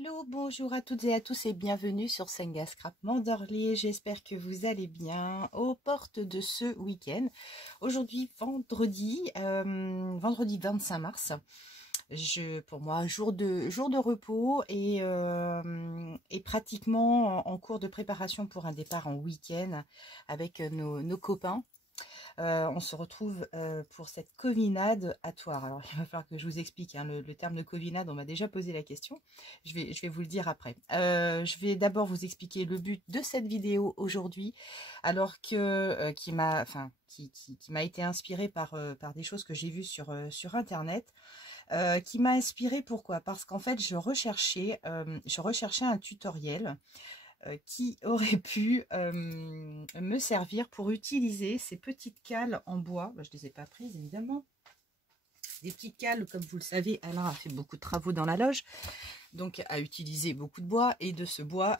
Hello, bonjour à toutes et à tous et bienvenue sur Senga Scrap Manderley. J'espère que vous allez bien aux portes de ce week-end. Aujourd'hui, vendredi 25 mars. Pour moi, jour de repos et pratiquement en cours de préparation pour un départ en week-end avec nos copains. On se retrouve pour cette covinade à Thouars. Alors, il va falloir que je vous explique hein, le terme de covinade. On m'a déjà posé la question. Je vais vous le dire après. Je vais d'abord vous expliquer le but de cette vidéo aujourd'hui, alors que qui m'a été inspirée par des choses que j'ai vues sur Internet. Qui m'a inspirée pourquoi? Parce qu'en fait, je recherchais un tutoriel qui aurait pu me servir pour utiliser ces petites cales en bois. Je ne les ai pas prises évidemment. Des petites cales, comme vous le savez, Alain a fait beaucoup de travaux dans la loge, donc a utilisé beaucoup de bois, et de ce bois,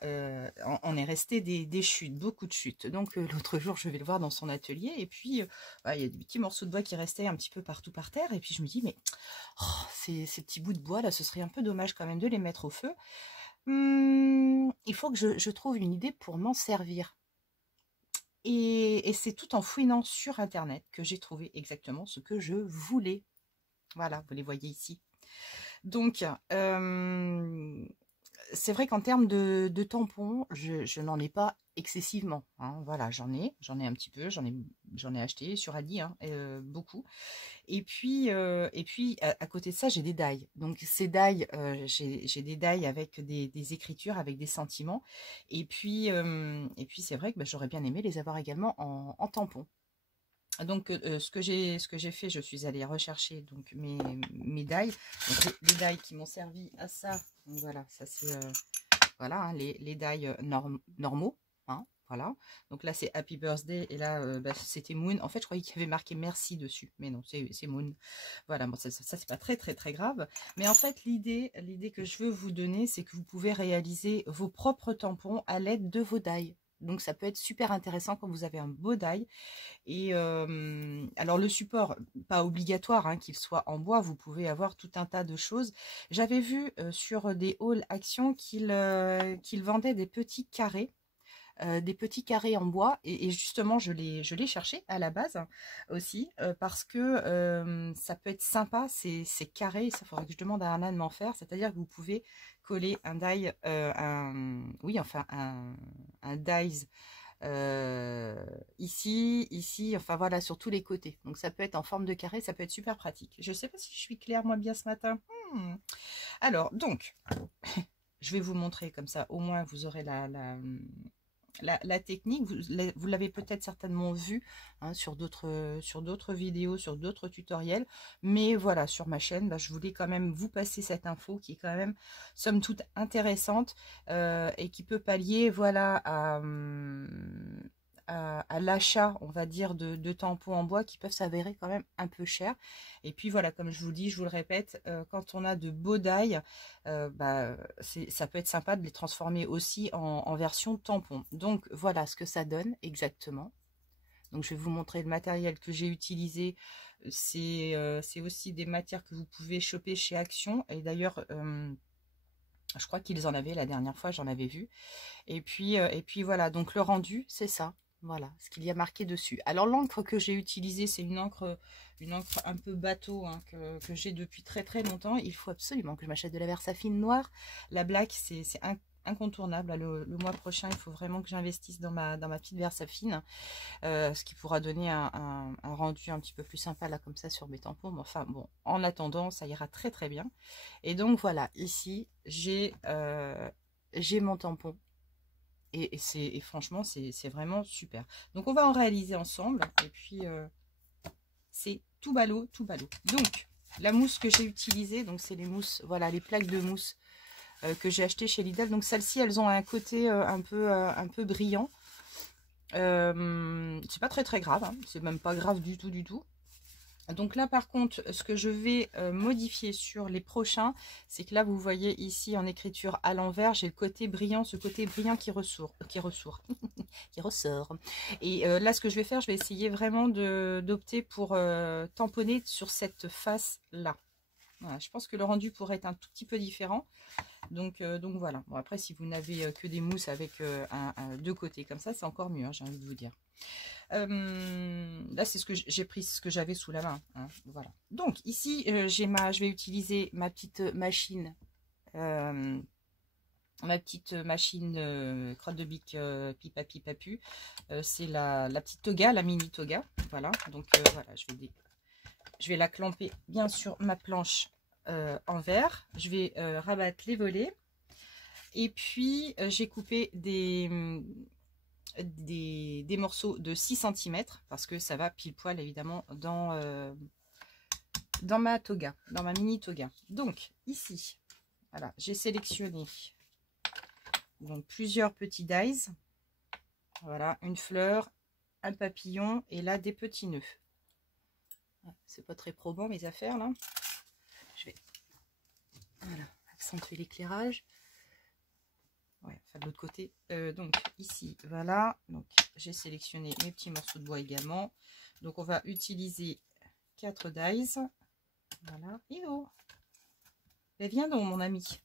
on est resté des chutes, beaucoup de chutes. Donc l'autre jour, je vais le voir dans son atelier, et puis il y a des petits morceaux de bois qui restaient un petit peu partout par terre, et puis je me dis, mais ces petits bouts de bois là, ce serait un peu dommage quand même de les mettre au feu. Il faut que je trouve une idée pour m'en servir. Et c'est tout en fouinant sur Internet que j'ai trouvé exactement ce que je voulais. Voilà, vous les voyez ici. Donc, c'est vrai qu'en termes de tampons, je n'en ai pas excessivement. Hein. Voilà, j'en ai un petit peu, j'en ai acheté sur Ali, hein, beaucoup. Et puis à côté de ça, j'ai des die. Donc ces die, j'ai des die avec des écritures, avec des sentiments. Et puis c'est vrai que j'aurais bien aimé les avoir également en tampon. Donc ce que j'ai fait, je suis allée rechercher donc mes die. Donc les die qui m'ont servi à ça. Donc voilà, ça c'est voilà hein, les die normaux. Hein, voilà, donc là c'est Happy Birthday et là c'était Moon. En fait je croyais qu'il y avait marqué merci dessus, mais non, c'est Moon. Voilà, bon, ça c'est pas très grave, mais en fait l'idée que je veux vous donner, c'est que vous pouvez réaliser vos propres tampons à l'aide de vos die. Donc ça peut être super intéressant quand vous avez un beau die. Et alors le support, pas obligatoire hein, qu'il soit en bois, vous pouvez avoir tout un tas de choses. J'avais vu sur des hauls Action qu'ils vendaient des petits carrés. Des petits carrés en bois et justement je l'ai cherché à la base aussi parce que ça peut être sympa ces carrés. Ça faudrait que je demande à Anna de m'en faire, c'est-à-dire que vous pouvez coller un die un dies ici, enfin voilà, sur tous les côtés. Donc ça peut être en forme de carré, ça peut être super pratique. Je sais pas si je suis claire moi bien ce matin. Alors donc je vais vous montrer comme ça, au moins vous aurez la technique. Vous l'avez peut-être certainement vu hein, sur d'autres vidéos, sur d'autres tutoriels, mais voilà, sur ma chaîne, je voulais quand même vous passer cette info qui est quand même somme toute intéressante et qui peut pallier voilà à l'achat, on va dire, de tampons en bois qui peuvent s'avérer quand même un peu chers. Et puis voilà, comme je vous dis, je vous le répète, quand on a de beaux die, ça peut être sympa de les transformer aussi en version tampon. Donc voilà ce que ça donne exactement. Donc je vais vous montrer le matériel que j'ai utilisé. C'est aussi des matières que vous pouvez choper chez Action. Et d'ailleurs, je crois qu'ils en avaient la dernière fois, j'en avais vu. Et puis voilà, donc le rendu, c'est ça. Voilà, ce qu'il y a marqué dessus. Alors l'encre que j'ai utilisée, c'est une encre un peu bateau hein, que j'ai depuis très longtemps. Il faut absolument que je m'achète de la Versafine noire. La black, c'est incontournable. Le mois prochain, il faut vraiment que j'investisse dans ma petite Versafine. Ce qui pourra donner un rendu un petit peu plus sympa là comme ça sur mes tampons. Mais enfin bon, en attendant, ça ira très bien. Et donc voilà, ici, j'ai mon tampon. Et franchement, c'est vraiment super. Donc, on va en réaliser ensemble. Et puis, c'est tout ballot. Donc, la mousse que j'ai utilisée, donc c'est les mousses, voilà, les plaques de mousse que j'ai achetées chez Lidl. Donc, celles-ci, elles ont un côté un peu brillant. C'est pas très grave. Hein. C'est même pas grave du tout. Donc là par contre ce que je vais modifier sur les prochains, c'est que là vous voyez ici en écriture à l'envers, j'ai le côté brillant, ce côté brillant qui ressort. Et là ce que je vais faire, je vais essayer vraiment d'opter pour tamponner sur cette face là. Voilà, je pense que le rendu pourrait être un tout petit peu différent. Donc voilà. Bon, après, si vous n'avez que des mousses avec deux côtés comme ça, c'est encore mieux, hein, j'ai envie de vous dire. Là, c'est ce que j'ai pris, ce que j'avais sous la main. Hein, voilà. Donc ici, je vais utiliser ma petite machine. Crotte de bique pipa pipapu. C'est la petite toga, la mini toga. Voilà. Donc voilà, je vais la clamper bien sur ma planche en verre. Je vais rabattre les volets. Et puis, j'ai coupé des morceaux de 6 cm parce que ça va pile poil évidemment dans ma toga, dans ma mini toga. Donc, ici, voilà, j'ai sélectionné donc plusieurs petits dies. Voilà, une fleur, un papillon et là des petits nœuds. C'est pas très probant mes affaires là. Je vais voilà, accentuer l'éclairage. Ouais, enfin de l'autre côté. Donc ici, voilà. Donc j'ai sélectionné mes petits morceaux de bois également. Donc on va utiliser 4 dies. Voilà. Et oh, elle vient donc mon ami.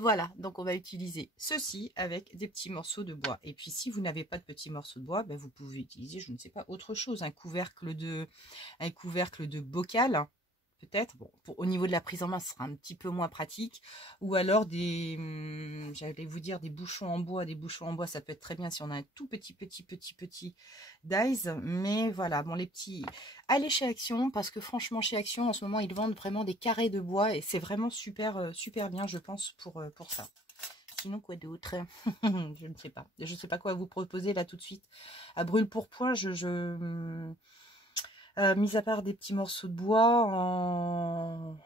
Voilà, donc on va utiliser ceci avec des petits morceaux de bois. Et puis si vous n'avez pas de petits morceaux de bois, ben, vous pouvez utiliser, je ne sais pas, autre chose, un couvercle de bocal, peut-être. Bon, au niveau de la prise en main, ce sera un petit peu moins pratique. Ou alors j'allais vous dire des bouchons en bois. Des bouchons en bois, ça peut être très bien si on a un tout petit dies. Mais voilà, bon, les petits... Allez chez Action, parce que franchement, chez Action, en ce moment, ils vendent vraiment des carrés de bois. Et c'est vraiment super bien, je pense, pour ça. Sinon, quoi d'autre? Je ne sais pas. Je ne sais pas quoi vous proposer là tout de suite. À brûle pour point, mis à part des petits morceaux de bois,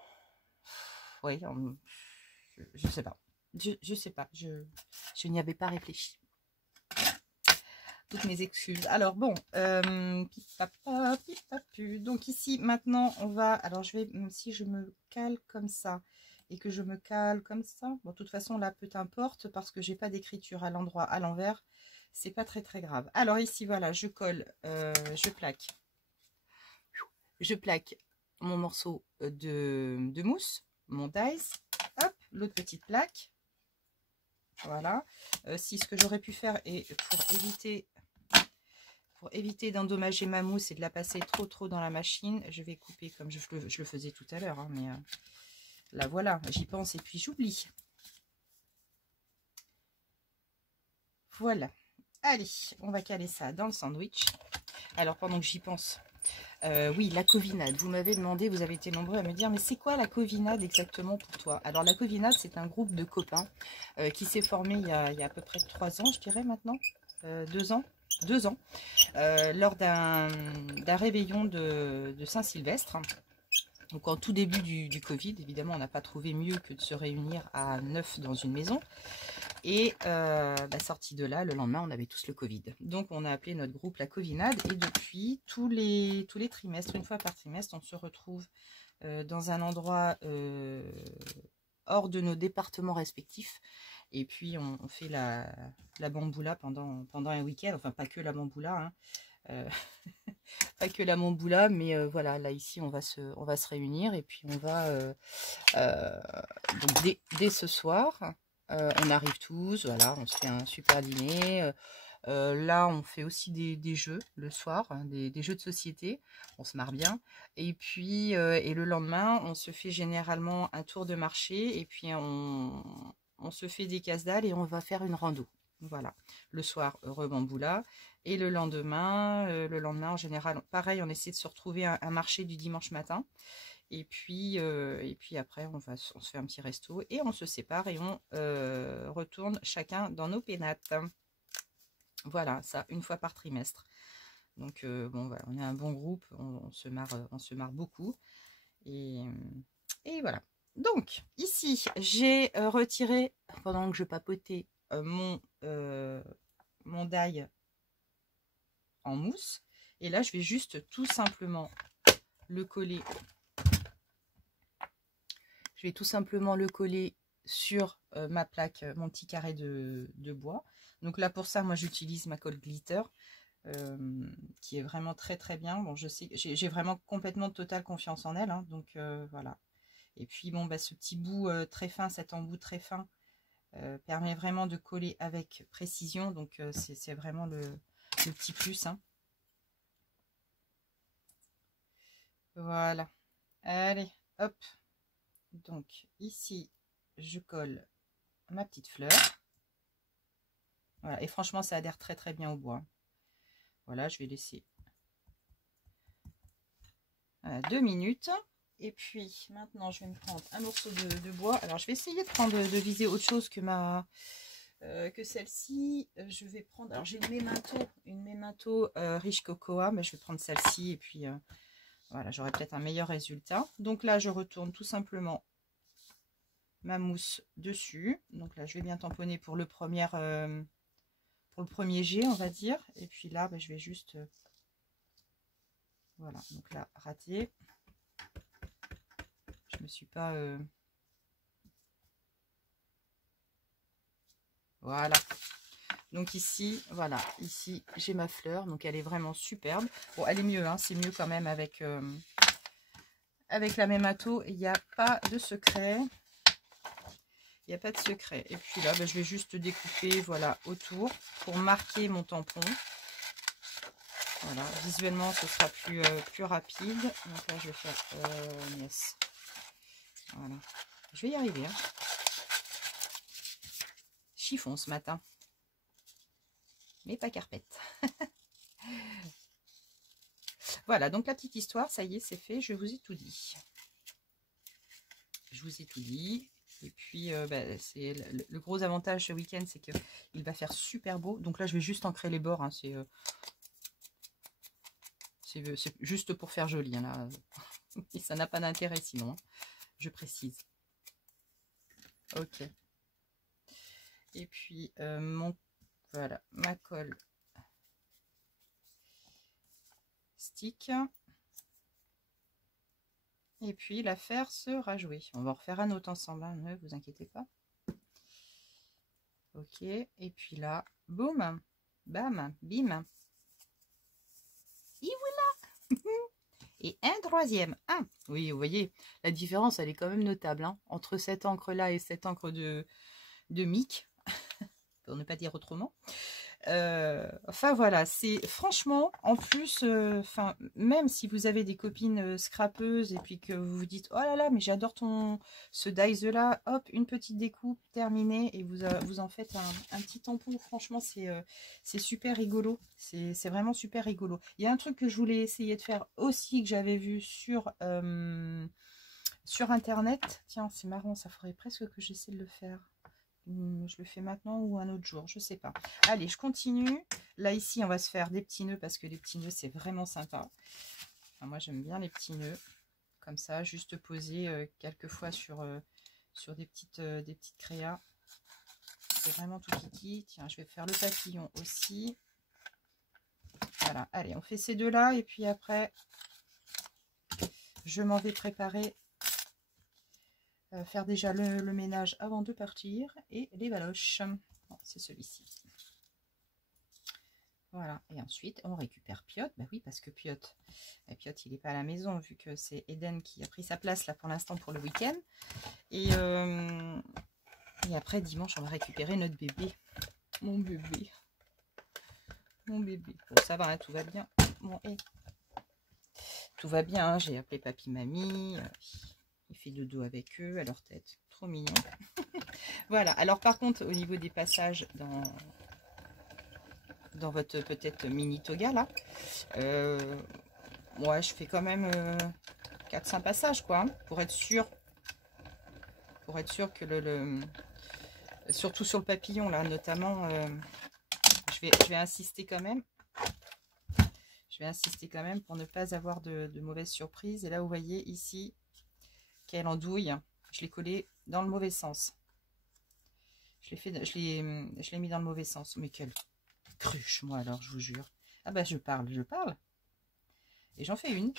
oui, je sais pas. Je sais pas. Je n'y avais pas réfléchi. Toutes mes excuses. Alors bon, pipapa, pipapu. Donc ici, maintenant, on va... Alors je vais, si je me cale comme ça et que je me cale comme ça, bon, de toute façon, là, peu importe, parce que j'ai pas d'écriture à l'endroit, à l'envers, c'est pas très grave. Alors ici, voilà, je colle, je plaque mon morceau de mousse, mon dies, hop, l'autre petite plaque. Voilà. Si ce que j'aurais pu faire est pour éviter d'endommager ma mousse et de la passer trop dans la machine, je vais couper comme je le faisais tout à l'heure. Hein, mais là, voilà, j'y pense et puis j'oublie. Voilà. Allez, on va caler ça dans le sandwich. Alors, pendant que j'y pense, oui, la covinade. Vous m'avez demandé, vous avez été nombreux à me dire, mais c'est quoi la covinade exactement pour toi? Alors, la covinade, c'est un groupe de copains qui s'est formé il y a à peu près 3 ans, je dirais maintenant. 2 ans. 2 ans. Lors d'un réveillon de Saint-Sylvestre. Donc en tout début du Covid, évidemment, on n'a pas trouvé mieux que de se réunir à 9 dans une maison. Et sorti de là, le lendemain, on avait tous le Covid. Donc on a appelé notre groupe la Covinade. Et depuis, tous les trimestres, une fois par trimestre, on se retrouve dans un endroit hors de nos départements respectifs. Et puis on fait la bamboula pendant un week-end. Enfin, pas que la bamboula, hein. Pas que la bamboula, mais voilà, là ici on va se réunir. Et puis on va donc dès ce soir, on arrive tous, voilà, on se fait un super dîner. Là on fait aussi des jeux le soir, hein, des jeux de société, on se marre bien. Et puis et le lendemain on se fait généralement un tour de marché. Et puis on se fait des casse-dalles et on va faire une rando. Voilà, le soir, rebamboula. Et le lendemain, en général, pareil, on essaie de se retrouver un marché du dimanche matin. Et puis après, on se fait un petit resto et on se sépare et on retourne chacun dans nos pénates. Voilà, ça, une fois par trimestre. Donc, bon, voilà, on est un bon groupe, on se marre beaucoup. Et voilà. Donc, ici, j'ai retiré, pendant que je papotais, mon die en mousse. Et là, je vais juste tout simplement le coller. Je vais tout simplement le coller sur ma plaque, mon petit carré de bois. Donc là, pour ça, moi, j'utilise ma colle glitter. qui est vraiment très très bien. Bon, je sais, j'ai vraiment complètement totale confiance en elle, hein, donc voilà. Et puis bon, bah, ce petit bout très fin, cet embout très fin, permet vraiment de coller avec précision, donc c'est vraiment le petit plus, hein. Voilà. Allez, hop. Donc ici, je colle ma petite fleur. Voilà, et franchement, ça adhère très très bien au bois. Voilà, je vais laisser 2 minutes. Et puis maintenant, je vais me prendre un morceau de bois. Alors, je vais essayer de viser autre chose que que celle-ci. Je vais prendre. Alors, j'ai une Memento riche cocoa, mais je vais prendre celle-ci et puis voilà, j'aurai peut-être un meilleur résultat. Donc là, je retourne tout simplement ma mousse dessus. Donc là, je vais bien tamponner pour le premier jet, on va dire. Et puis là, bah, je vais juste voilà, donc là, raté. Je me suis pas voilà. Donc ici, voilà, ici j'ai ma fleur, donc elle est vraiment superbe. Bon, elle est mieux, hein, c'est mieux quand même avec la Memento. Il n'y a pas de secret. Il n'y a pas de secret. Et puis là, bah, je vais juste découper, voilà, autour pour marquer mon tampon. Voilà, visuellement, ce sera plus rapide. Donc là, je vais faire yes. Voilà. Je vais y arriver. Hein. Chiffon ce matin. Mais pas carpette. Voilà, donc la petite histoire, ça y est, c'est fait. Je vous ai tout dit. Je vous ai tout dit. Et puis, bah, c'est le gros avantage ce week-end, c'est qu'il va faire super beau. Donc là, je vais juste ancrer les bords. Hein, c'est juste pour faire joli. Hein, là. Et ça n'a pas d'intérêt sinon. Hein, je précise. Ok. Et puis, voilà, ma colle stick. Et puis, l'affaire sera jouée. On va en refaire un autre ensemble, hein, ne vous inquiétez pas. Ok, et puis là, boum, bam, bim. Et voilà. Et un troisième. Ah, oui, vous voyez, la différence, elle est quand même notable. Hein, entre cette encre-là et cette encre de Mick, pour ne pas dire autrement. Enfin voilà, c'est franchement, en plus, enfin même si vous avez des copines scrapeuses et puis que vous vous dites, oh là là, mais j'adore ce dies là, hop, une petite découpe terminée et vous en faites un petit tampon. Franchement, c'est super rigolo, c'est vraiment super rigolo. Il y a un truc que je voulais essayer de faire aussi, que j'avais vu sur internet. Tiens, c'est marrant, ça ferait presque que j'essaie de le faire. Je le fais maintenant ou un autre jour, je sais pas. Allez, je continue. Là, ici, on va se faire des petits nœuds parce que les petits nœuds, c'est vraiment sympa. Enfin, moi, j'aime bien les petits nœuds. Comme ça, juste poser quelquefois sur des petites créas. C'est vraiment tout kiki. Tiens, je vais faire le papillon aussi. Voilà, allez, on fait ces deux-là. Et puis après, je m'en vais préparer faire déjà le ménage avant de partir et les baloches. Bon, c'est celui-ci. Voilà, et ensuite on récupère Piot. Bah oui, parce que Piot, il n'est pas à la maison vu que c'est Eden qui a pris sa place là pour l'instant pour le week-end. Et après dimanche, on va récupérer notre bébé. Mon bébé. Mon bébé. Bon, ça va, hein, tout va bien. Bon, et tout va bien, hein, j'ai appelé papy, mamie. Il fait dodo avec eux, à leur tête. Trop mignon. Voilà. Alors, par contre, au niveau des passages dans votre peut-être mini toga, là, moi, je fais quand même 4-5 passages, quoi, hein, pour être sûr. Pour être sûr que surtout sur le papillon, là, notamment, je vais insister quand même. Je vais insister quand même pour ne pas avoir de mauvaises surprises. Et là, vous voyez ici, quelle andouille, je l'ai collé dans le mauvais sens. Je l'ai mis dans le mauvais sens. Mais quelle cruche, moi, alors, je vous jure. Ah bah, je parle. Et j'en fais une.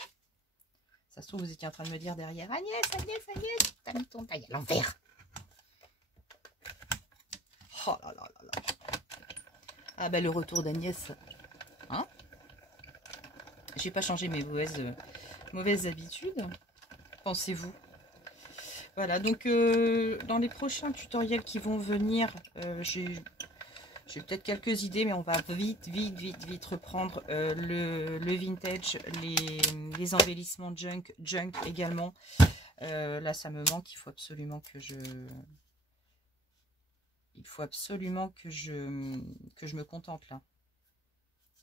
Ça se trouve, vous étiez en train de me dire derrière, Agnès, t'as mis ton taille à l'envers. Oh là là là là. Ah bah, le retour d'Agnès. Hein? J'ai pas changé mes mauvaises habitudes, pensez-vous. Voilà, donc dans les prochains tutoriels qui vont venir, j'ai peut-être quelques idées, mais on va vite reprendre le vintage, les embellissements junk également. Là, ça me manque, il faut absolument que je me contente là.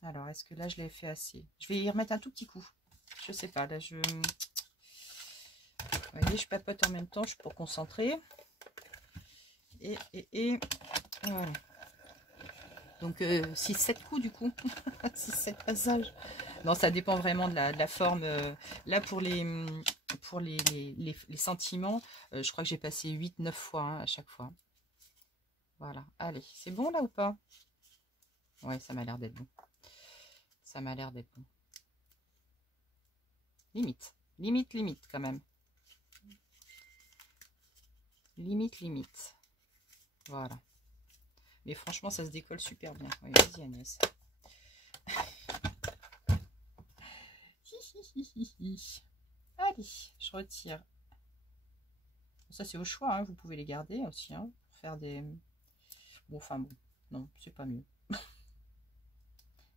Alors, est-ce que là, je l'ai fait assez? Je vais y remettre un tout petit coup. Je sais pas, là, vous voyez, je papote en même temps, je suis pour concentrer. Et voilà. Donc, 6-7 coups, du coup. 6-7 passages. Non, ça dépend vraiment de la forme. Là, pour les sentiments, je crois que j'ai passé 8-9 fois hein, à chaque fois. Voilà. Allez, c'est bon là ou pas? Ouais, ça m'a l'air d'être bon. Ça m'a l'air d'être bon. Limite quand même. Limite. Voilà. Mais franchement, ça se décolle super bien. Oui, vas-y Agnès. Allez, je retire. Ça, c'est au choix. Hein. Vous pouvez les garder aussi. Hein, pour faire des... Bon, enfin bon. Non, c'est pas mieux.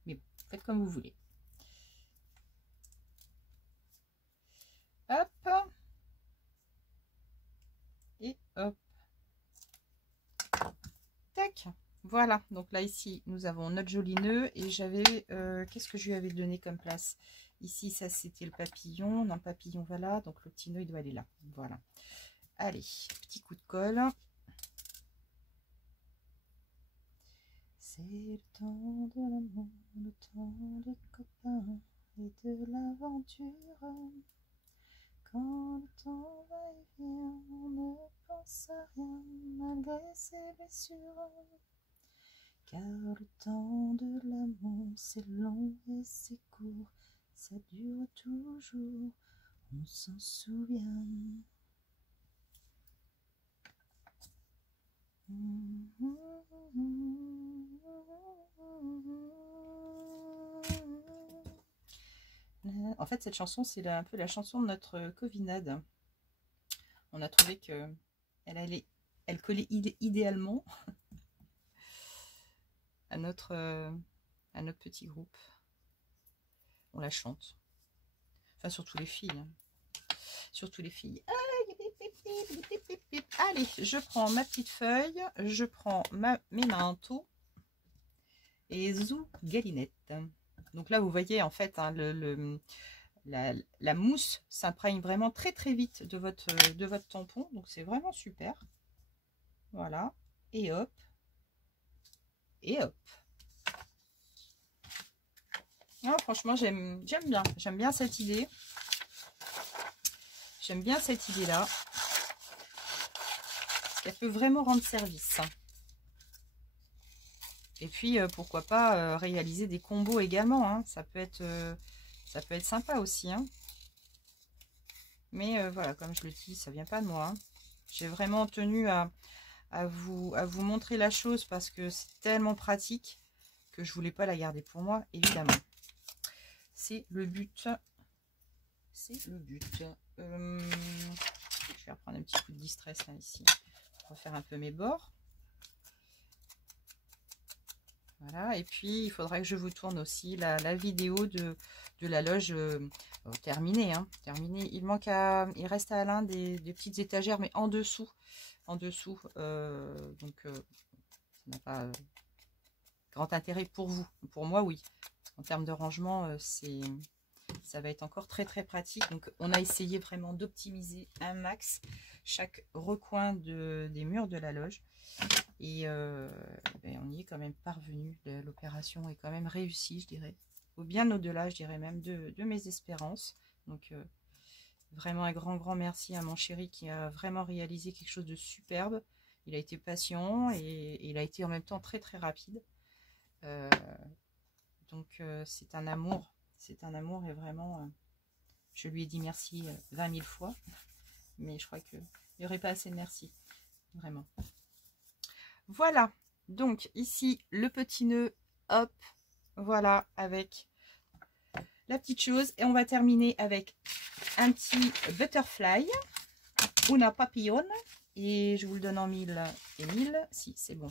Mais bon, faites comme vous voulez. Hop. Et hop. Tac. Voilà. Donc là, ici, nous avons notre joli nœud. Et j'avais... qu'est-ce que je lui avais donné comme place? Ici, ça, c'était le papillon. Dans le papillon, voilà. Donc, le petit nœud, il doit aller là. Voilà. Allez, petit coup de colle. C'est le temps de l'amour, le temps des copains et de l'aventure. Quand le temps va et vient, on ne pense à rien malgré ses blessures. Car le temps de l'amour, c'est long et c'est court, ça dure toujours, on s'en souvient. En fait, cette chanson, c'est un peu la chanson de notre covinade. On a trouvé que elle collait idéalement à notre petit groupe. On la chante. Enfin, surtout les filles. Hein. Surtout les filles. Allez, je prends ma petite feuille, je prends mes manteaux et zou galinette. Donc là, vous voyez en fait hein, la mousse s'imprègne vraiment très vite de votre tampon. Donc c'est vraiment super. Voilà. Et hop. Et hop. Non, franchement, j'aime bien. J'aime bien cette idée. J'aime bien cette idée-là. Elle peut vraiment rendre service. Et puis, pourquoi pas réaliser des combos également. Hein. Ça peut être sympa aussi. Hein. Mais voilà, comme je le dis, ça vient pas de moi. Hein. J'ai vraiment tenu à vous montrer la chose parce que c'est tellement pratique que je voulais pas la garder pour moi, évidemment. C'est le but. C'est le but. Je vais reprendre un petit coup de distress là, ici. Pour refaire un peu mes bords. Voilà, et puis il faudra que je vous tourne aussi la vidéo de la loge terminée. Hein, terminée. Il reste à Alain des petites étagères, mais en dessous. Donc ça n'a pas grand intérêt pour vous. Pour moi, oui. En termes de rangement, ça va être encore très pratique. Donc on a essayé vraiment d'optimiser un max chaque recoin des murs de la loge. Et on y est quand même parvenu. L'opération est quand même réussie, je dirais. Ou bien au-delà, je dirais même, de mes espérances. Donc, vraiment un grand merci à mon chéri qui a vraiment réalisé quelque chose de superbe. Il a été patient et il a été en même temps très rapide. Donc, c'est un amour. C'est un amour et vraiment, je lui ai dit merci 20 000 fois. Mais je crois qu'il n'y aurait pas assez de merci. Vraiment. Voilà, donc ici le petit nœud, hop, voilà, avec la petite chose. Et on va terminer avec un petit butterfly, una papillon. Et je vous le donne en 1000 et 1000. Si, c'est bon.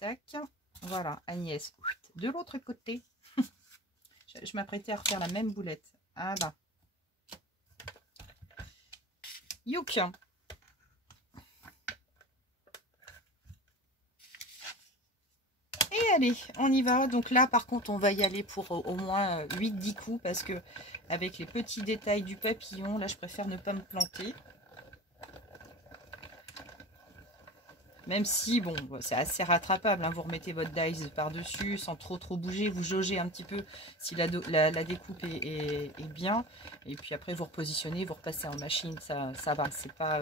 Tac. Voilà, Agnès. De l'autre côté. Je m'apprêtais à refaire la même boulette. Ah là. Youk. Et allez, on y va. Donc là, par contre, on va y aller pour au moins 8-10 coups parce que avec les petits détails du papillon, là, je préfère ne pas me planter. Même si, bon, c'est assez rattrapable, hein, vous remettez votre dice par-dessus sans trop bouger, vous jaugez un petit peu si la découpe est bien. Et puis après, vous repositionnez, vous repassez en machine, ça va, c'est pas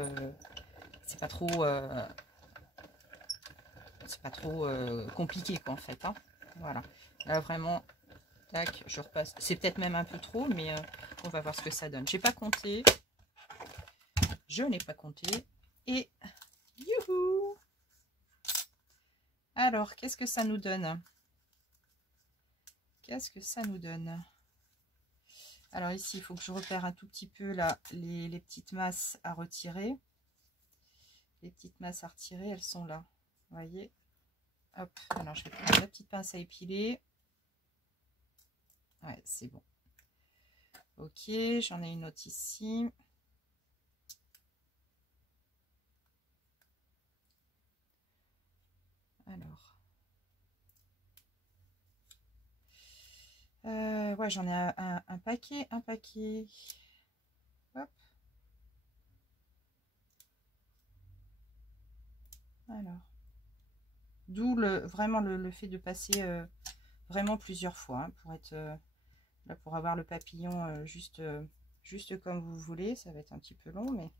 trop compliqué, quoi, en fait. Hein. Voilà, là, vraiment, tac, je repasse. C'est peut-être même un peu trop, mais on va voir ce que ça donne. J'ai pas compté, je n'ai pas compté, et youhou! Alors, qu'est-ce que ça nous donne? Qu'est-ce que ça nous donne? Alors ici, il faut que je repère un tout petit peu là les petites masses à retirer. Les petites masses à retirer, elles sont là. Vous voyez? Hop, alors je vais prendre la petite pince à épiler. Ouais, c'est bon. Ok, j'en ai une autre ici. Alors. Ouais, j'en ai un paquet, Hop. Alors. D'où vraiment le fait de passer vraiment plusieurs fois, hein, pour être là, pour avoir le papillon juste comme vous voulez. Ça va être un petit peu long, mais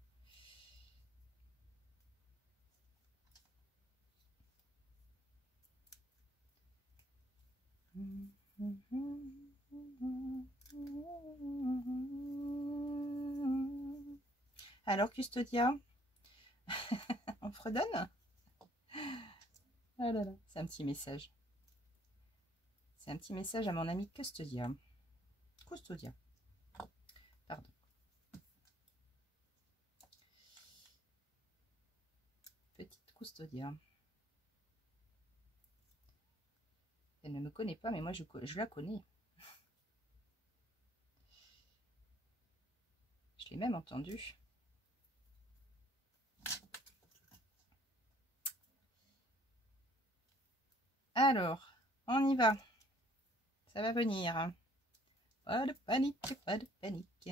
alors, Custodia, on fredonne. Ah là là, c'est un petit message. C'est un petit message à mon ami Custodia. Custodia. Pardon. Petite Custodia. Elle ne me connaît pas, mais moi je la connais. Je l'ai même entendue. Alors, on y va. Ça va venir. Pas de panique, pas de panique.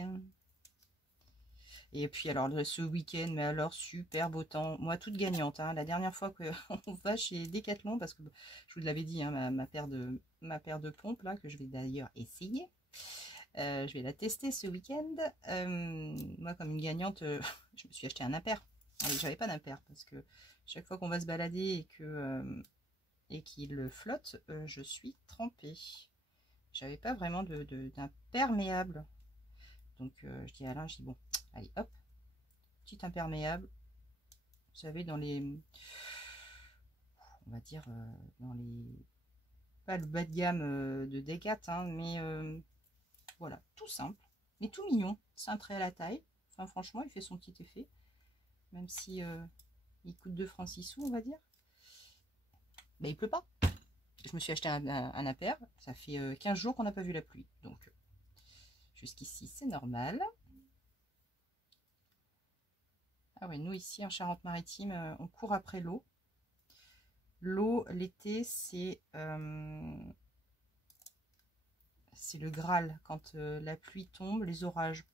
Et puis alors ce week-end, mais alors super beau temps. Moi toute gagnante. Hein. La dernière fois qu'on va chez Decathlon, parce que je vous l'avais dit, hein, ma paire de pompes là, que je vais d'ailleurs essayer. Je vais la tester ce week-end. Moi comme une gagnante, je me suis acheté un impair. J'avais pas d'impair parce que chaque fois qu'on va se balader et qu'il flotte, je suis trempée. J'avais pas vraiment d'imperméable. Donc je dis à Alain, je dis bon, allez hop, petit imperméable. Vous savez, dans les, on va dire, dans les, pas le bas de gamme de Decat, hein, mais voilà, tout simple, mais tout mignon, cintré à la taille. Enfin franchement, il fait son petit effet, même si il coûte 2 francs 6 sous, on va dire. Ben, il pleut pas. Je me suis acheté un impair, ça fait 15 jours qu'on n'a pas vu la pluie, donc jusqu'ici c'est normal. Ah ouais, nous ici en Charente-Maritime, on court après l'eau. L'eau, l'été, c'est le Graal. Quand la pluie tombe, les orages.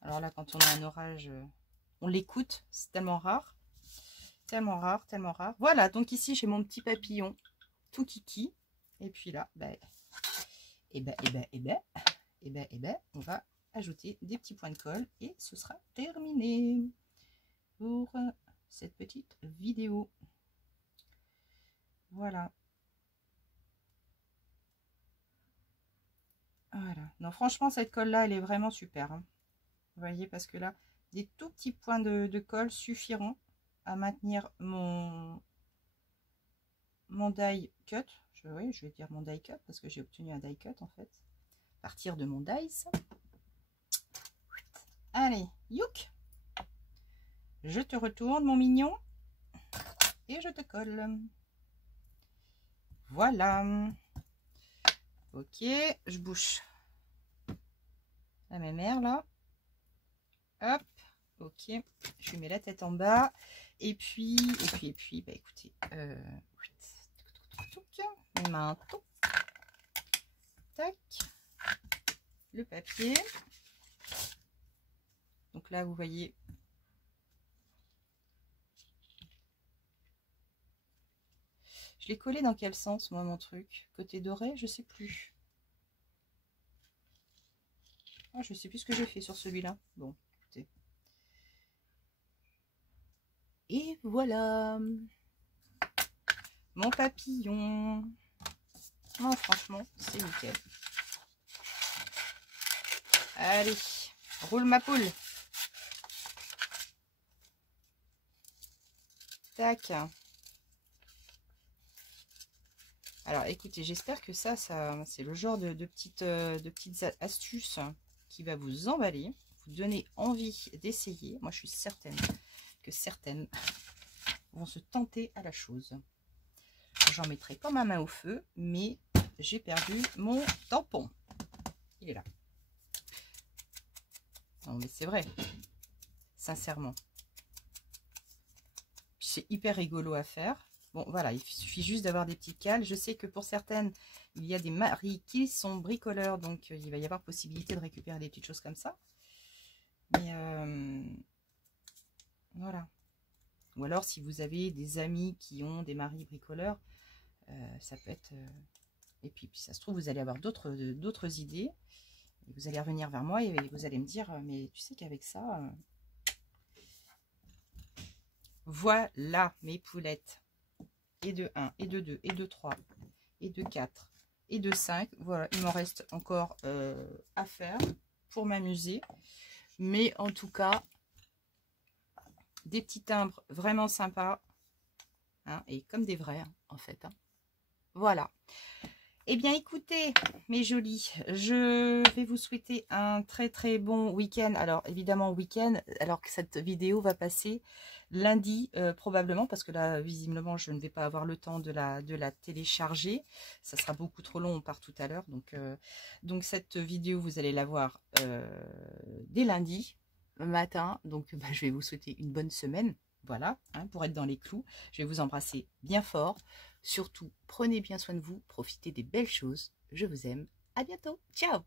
Alors là, quand on a un orage, on l'écoute. C'est tellement rare. Tellement rare, tellement rare. Voilà, donc ici, j'ai mon petit papillon tout kiki. Et puis là, on va ajouter des petits points de colle. Et ce sera terminé pour cette petite vidéo. Voilà. Voilà. Non, franchement, cette colle-là, elle est vraiment super. Hein. Vous voyez, parce que là, des tout petits points de colle suffiront à maintenir mon die cut. Oui, je vais dire mon die cut parce que j'ai obtenu un die cut en fait. partir de mon dice. Allez, youk. Je te retourne, mon mignon. Et je te colle. Voilà. Ok, je bouche la même air là. Hop, ok. Je lui mets la tête en bas. Et puis, bah écoutez, mes mains, tac, le papier. Donc là, vous voyez, je l'ai collé dans quel sens, moi, mon truc? Côté doré, je sais plus. Ah, je sais plus ce que j'ai fait sur celui-là. Bon, écoutez. Et voilà. Mon papillon. Oh, franchement, c'est nickel. Allez, roule ma poule. Tac. Alors, écoutez, j'espère que ça c'est le genre de petites astuces qui va vous emballer, vous donner envie d'essayer. Moi, je suis certaine que certaines vont se tenter à la chose. J'en mettrai pas ma main au feu, mais j'ai perdu mon tampon. Il est là. Non, mais c'est vrai. Sincèrement. C'est hyper rigolo à faire. Bon, voilà, il suffit juste d'avoir des petites cales. Je sais que pour certaines, il y a des maris qui sont bricoleurs, donc il va y avoir possibilité de récupérer des petites choses comme ça. Mais voilà. Ou alors, si vous avez des amis qui ont des maris bricoleurs, ça peut être... Et puis, ça se trouve, vous allez avoir d'autres idées. Et vous allez revenir vers moi et vous allez me dire, mais tu sais qu'avec ça... Voilà mes poulettes. Et de 1, et de 2, et de 3, et de 4, et de 5. Voilà, il m'en reste encore à faire pour m'amuser. Mais en tout cas, des petits timbres vraiment sympas. Hein, et comme des vrais, hein, en fait. Hein. Voilà. Eh bien, écoutez, mes jolis, je vais vous souhaiter un très très bon week-end. Alors, évidemment, week-end, alors que cette vidéo va passer lundi, probablement, parce que là, visiblement, je ne vais pas avoir le temps de la télécharger. Ça sera beaucoup trop long, on part tout à l'heure. Donc, cette vidéo, vous allez la voir dès lundi matin. Donc, bah, je vais vous souhaiter une bonne semaine. Voilà, hein, pour être dans les clous. Je vais vous embrasser bien fort. Surtout, prenez bien soin de vous, profitez des belles choses. Je vous aime. À bientôt. Ciao.